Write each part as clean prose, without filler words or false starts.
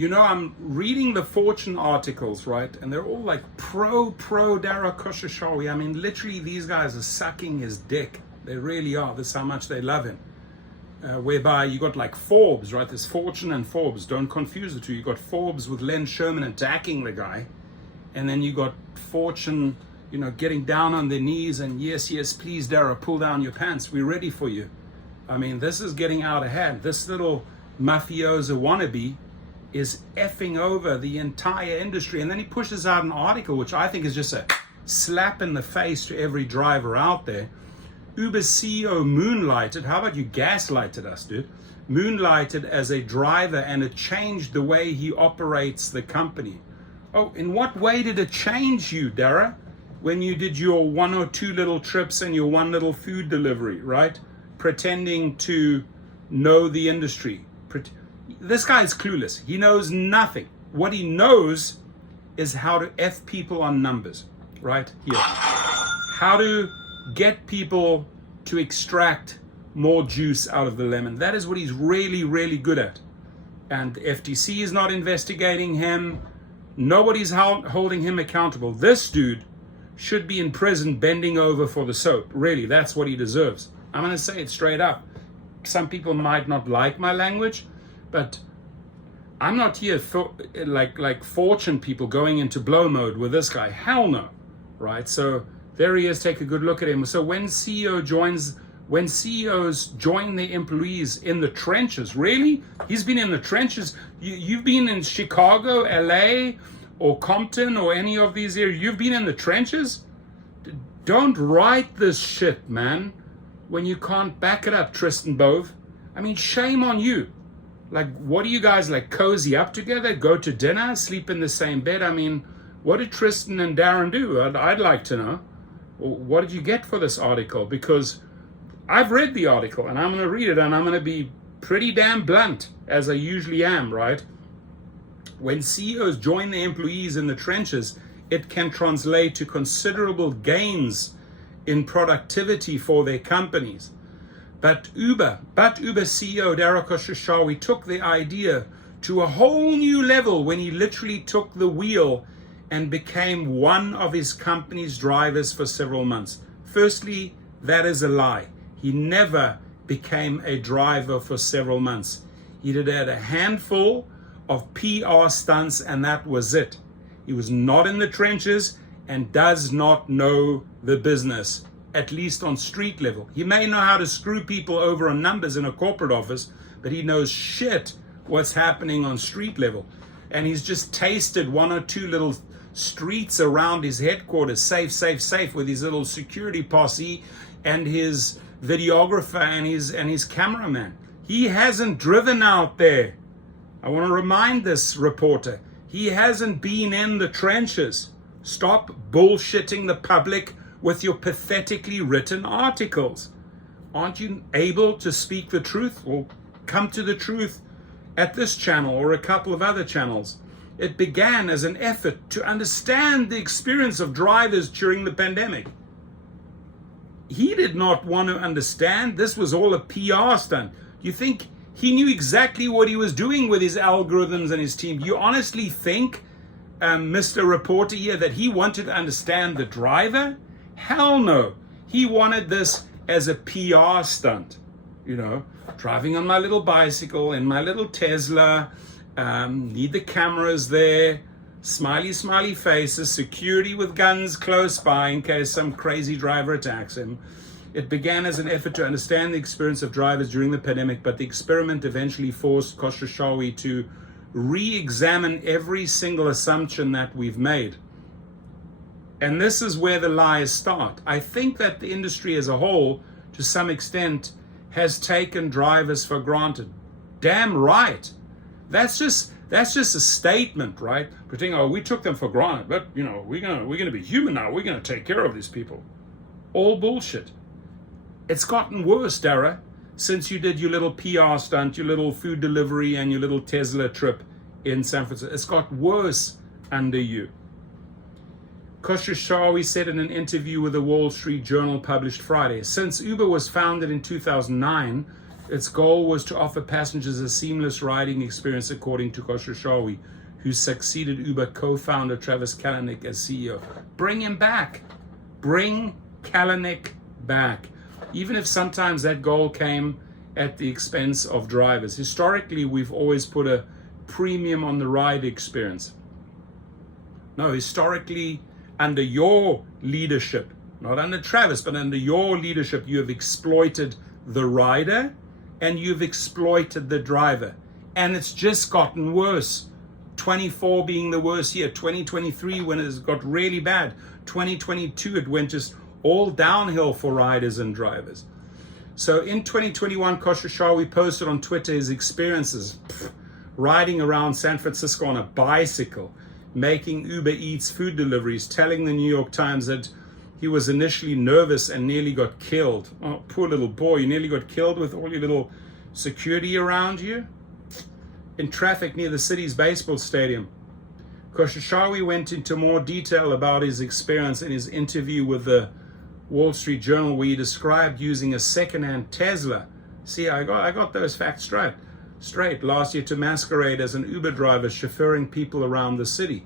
I'm reading the Fortune articles, right? And they're all like pro Dara Khosrowshahi. I mean, literally, these guys are sucking his dick. They really are. This is how much they love him. Whereby you got like Forbes, right? There's Fortune and Forbes. Don't confuse the two. You got Forbes with Len Sherman attacking the guy. And then you got Fortune, getting down on their knees and yes, please, Dara, pull down your pants. We're ready for you. I mean, this is getting out of hand. This little mafioso wannabe is effing over the entire industry. And then he pushes out an article, which I think is just a slap in the face to every driver out there. Uber's CEO moonlighted, how about you gaslighted us, dude? Moonlighted as a driver, and it changed the way he operates the company. Oh, in what way did it change you, Dara? When you did your 1 or 2 little trips and your 1 little food delivery, right? Pretending to know the industry. This guy is clueless. He knows nothing. What he knows is how to F people on numbers, right? Here. How to get people to extract more juice out of the lemon. That is what he's really, really good at. And the FTC is not investigating him. Nobody's holding him accountable. This dude should be in prison bending over for the soap. Really, that's what he deserves. I'm going to say it straight up. Some people might not like my language, but I'm not here for like Fortune people going into blow mode with this guy. Hell no, right? So there he is. Take a good look at him. So when CEOs join their employees in the trenches, really? He's been in the trenches. You've been in Chicago, LA, or Compton, or any of these areas. You've been in the trenches? Don't write this shit, man, when you can't back it up, Tristan Bove. I mean, shame on you. Like, what do you guys, like, cozy up together, go to dinner, sleep in the same bed? I mean, what did Tristan and Darren do? I'd like to know. What did you get for this article? Because I've read the article and I'm going to read it, and I'm going to be pretty damn blunt, as I usually am, right? When CEOs join their employees in the trenches, it can translate to considerable gains in productivity for their companies. But Uber CEO Dara Khosrowshahi took the idea to a whole new level when he literally took the wheel and became one of his company's drivers for several months. Firstly, that is a lie. He never became a driver for several months. He did a handful of PR stunts, and that was it. He was not in the trenches and does not know the business, at least on street level. He may know how to screw people over on numbers in a corporate office, but he knows shit what's happening on street level. And he's just tasted 1 or 2 little streets around his headquarters, safe, with his little security posse and his videographer and his cameraman. He hasn't driven out there. I want to remind this reporter, he hasn't been in the trenches. Stop bullshitting the public with your pathetically written articles. Aren't you able to speak the truth? Well, come to the truth at this channel or a couple of other channels. It began as an effort to understand the experience of drivers during the pandemic. He did not want to understand. This was all a PR stunt. You think he knew exactly what he was doing with his algorithms and his team? You honestly think, Mr. Reporter here, that he wanted to understand the driver? Hell no. He wanted this as a PR stunt. Driving on my little bicycle in my little Tesla, need the cameras there, smiley faces, security with guns close by in case some crazy driver attacks him. It began as an effort to understand the experience of drivers during the pandemic, but the experiment eventually forced Khosrowshahi to re-examine every single assumption that we've made. And this is where the lies start. I think that the industry as a whole, to some extent, has taken drivers for granted. Damn right. That's just a statement, right? Pretending, we took them for granted, but we're gonna be human now. We're gonna take care of these people. All bullshit. It's gotten worse, Dara, since you did your little PR stunt, your little food delivery, and your little Tesla trip in San Francisco. It's got worse under you. Khosrowshahi said in an interview with the Wall Street Journal published Friday, since Uber was founded in 2009, Its goal was to offer passengers a seamless riding experience, according to Khosrowshahi, who succeeded Uber co-founder Travis Kalanick as CEO. Bring him back. Bring Kalanick back. Even if sometimes that goal came at the expense of drivers. Historically, we've always put a premium on the ride experience. No, historically, under your leadership, not under Travis, but under your leadership, you have exploited the rider and you've exploited the driver. And it's just gotten worse. 24 being the worst year, 2023 when it got really bad, 2022 it went just all downhill for riders and drivers. So in 2021, Khosrowshahi posted on Twitter his experiences riding around San Francisco on a bicycle, making Uber Eats food deliveries, telling the New York Times that he was initially nervous and nearly got killed. Oh, poor little boy, you nearly got killed with all your little security around you? In traffic near the city's baseball stadium. Khosrowshahi went into more detail about his experience in his interview with the Wall Street Journal, where he described using a second-hand Tesla. See, I got those facts straight last year to masquerade as an Uber driver chauffeuring people around the city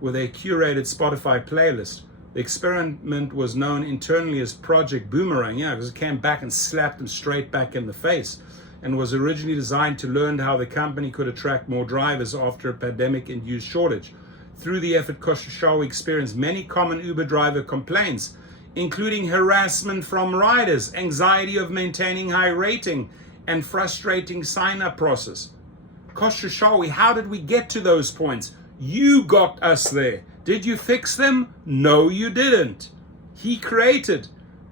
with a curated Spotify playlist. The experiment was known internally as Project Boomerang, because it came back and slapped him straight back in the face, and was originally designed to learn how the company could attract more drivers after a pandemic-induced shortage. Through the effort, Khosrowshahi experienced many common Uber driver complaints, including harassment from riders, anxiety of maintaining high rating, and frustrating sign-up process. Khosrowshahi, how did we get to those points? You got us there. Did you fix them? No, you didn't. He created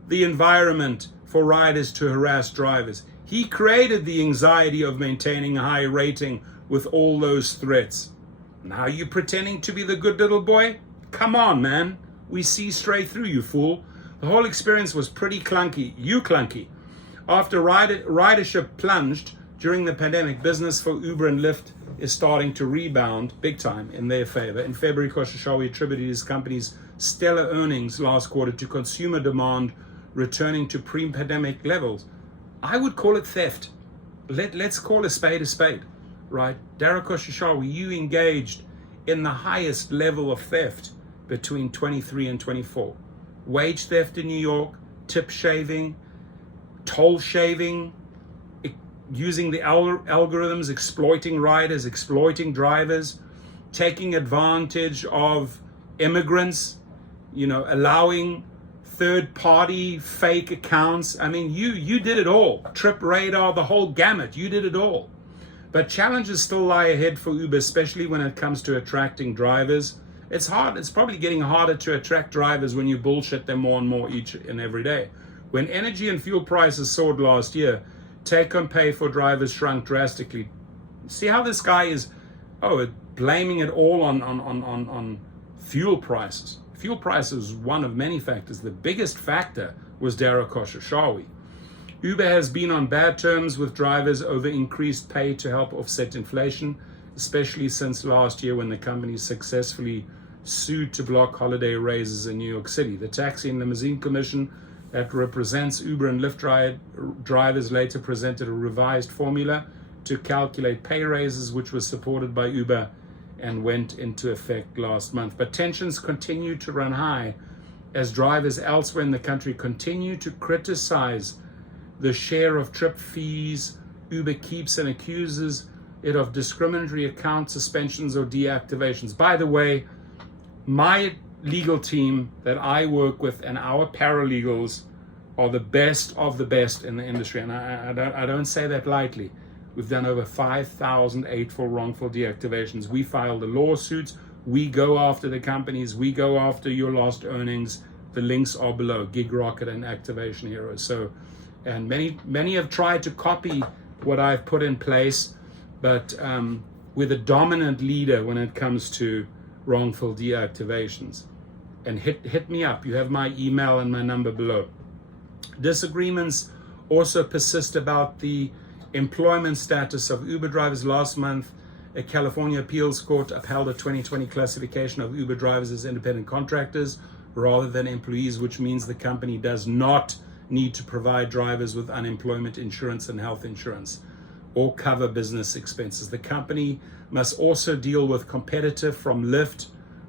the environment for riders to harass drivers. He created the anxiety of maintaining a high rating with all those threats. Now you pretending to be the good little boy? Come on, man. We see straight through you, fool. The whole experience was pretty clunky. You clunky. After ridership plunged during the pandemic, business for Uber and Lyft is starting to rebound big time in their favor. In February, Khosrowshahi attributed his company's stellar earnings last quarter to consumer demand returning to pre-pandemic levels. I would call it theft. Let's call a spade, right? Dara Khosrowshahi, you engaged in the highest level of theft between 23 and 24. Wage theft in New York, tip shaving, toll shaving, using the algorithms, exploiting riders, exploiting drivers, taking advantage of immigrants, allowing third-party fake accounts. I mean, you did it all. Trip radar, the whole gamut, you did it all. But challenges still lie ahead for Uber, especially when it comes to attracting drivers. It's hard. It's probably getting harder to attract drivers when you bullshit them more and more each and every day. When energy and fuel prices soared last year, take-home pay for drivers shrunk drastically. See how this guy is, blaming it all on fuel prices. Fuel prices is one of many factors. The biggest factor was Dara Khosrowshahi. Uber has been on bad terms with drivers over increased pay to help offset inflation, especially since last year when the company successfully sued to block holiday raises in New York City. The Taxi and Limousine Commission that represents Uber and Lyft drivers later presented a revised formula to calculate pay raises, which was supported by Uber and went into effect last month. But tensions continue to run high as drivers elsewhere in the country continue to criticize the share of trip fees Uber keeps and accuses it of discriminatory account suspensions or deactivations. By the way, my legal team that I work with and our paralegals are the best of the best in the industry, and I don't say that lightly. We've done over 5,000 for wrongful deactivations. We file the lawsuits. We go after the companies. We go after your lost earnings. The links are below, Gig Rocket and Activation Heroes. So, and many have tried to copy what I've put in place, but we're the dominant leader when it comes to wrongful deactivations. And hit me up. You have my email and my number below. Disagreements also persist about the employment status of Uber drivers. Last month, a California appeals court upheld a 2020 classification of Uber drivers as independent contractors rather than employees, which means the company does not need to provide drivers with unemployment insurance and health insurance or cover business expenses. The company must also deal with competitor from Lyft,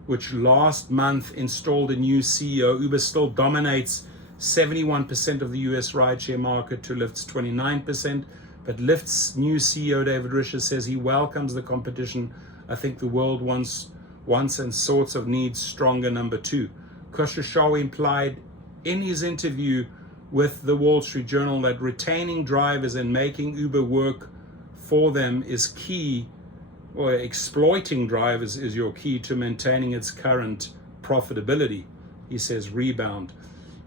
which last month installed a new CEO. Uber still dominates 71% of the US rideshare market to Lyft's 29%, but Lyft's new CEO, David Risher, says he welcomes the competition. I think the world wants and sorts of needs stronger number two. Khosrowshahi implied in his interview with the Wall Street Journal that retaining drivers and making Uber work for them is key, or exploiting drivers is your key to maintaining its current profitability. He says rebound.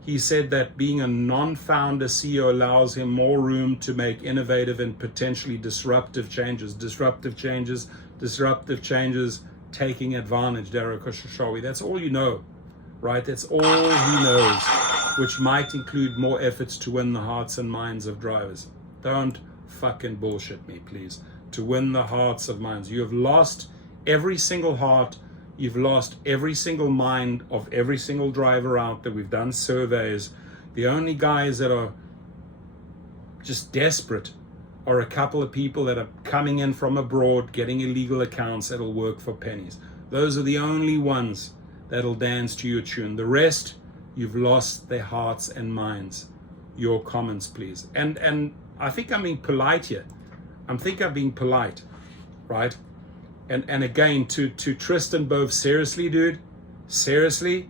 He said that being a non-founder CEO allows him more room to make innovative and potentially disruptive changes, taking advantage, Dara Khosrowshahi. That's all you know, right? That's all he knows, which might include more efforts to win the hearts and minds of drivers. Don't fucking bullshit me, please. To win the hearts of minds. You have lost every single heart. You've lost every single mind of every single driver out there. We've done surveys. The only guys that are just desperate are a couple of people that are coming in from abroad, getting illegal accounts that'll work for pennies. Those are the only ones that'll dance to your tune. The rest, you've lost their hearts and minds. Your comments, please. And I think I'm being polite here. I'm being polite, right? And again, to Tristan Bove, seriously, dude, seriously,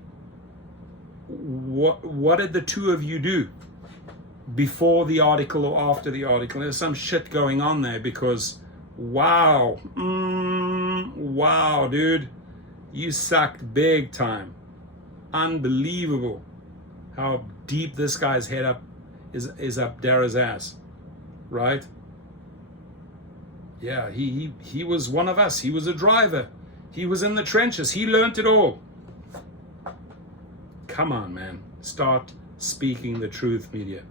what did the two of you do before the article or after the article? There's some shit going on there, because wow, dude, you sucked big time. Unbelievable how deep this guy's head up is up Dara's ass, right? Yeah, he was one of us. He was a driver. He was in the trenches. He learned it all. Come on, man. Start speaking the truth, media.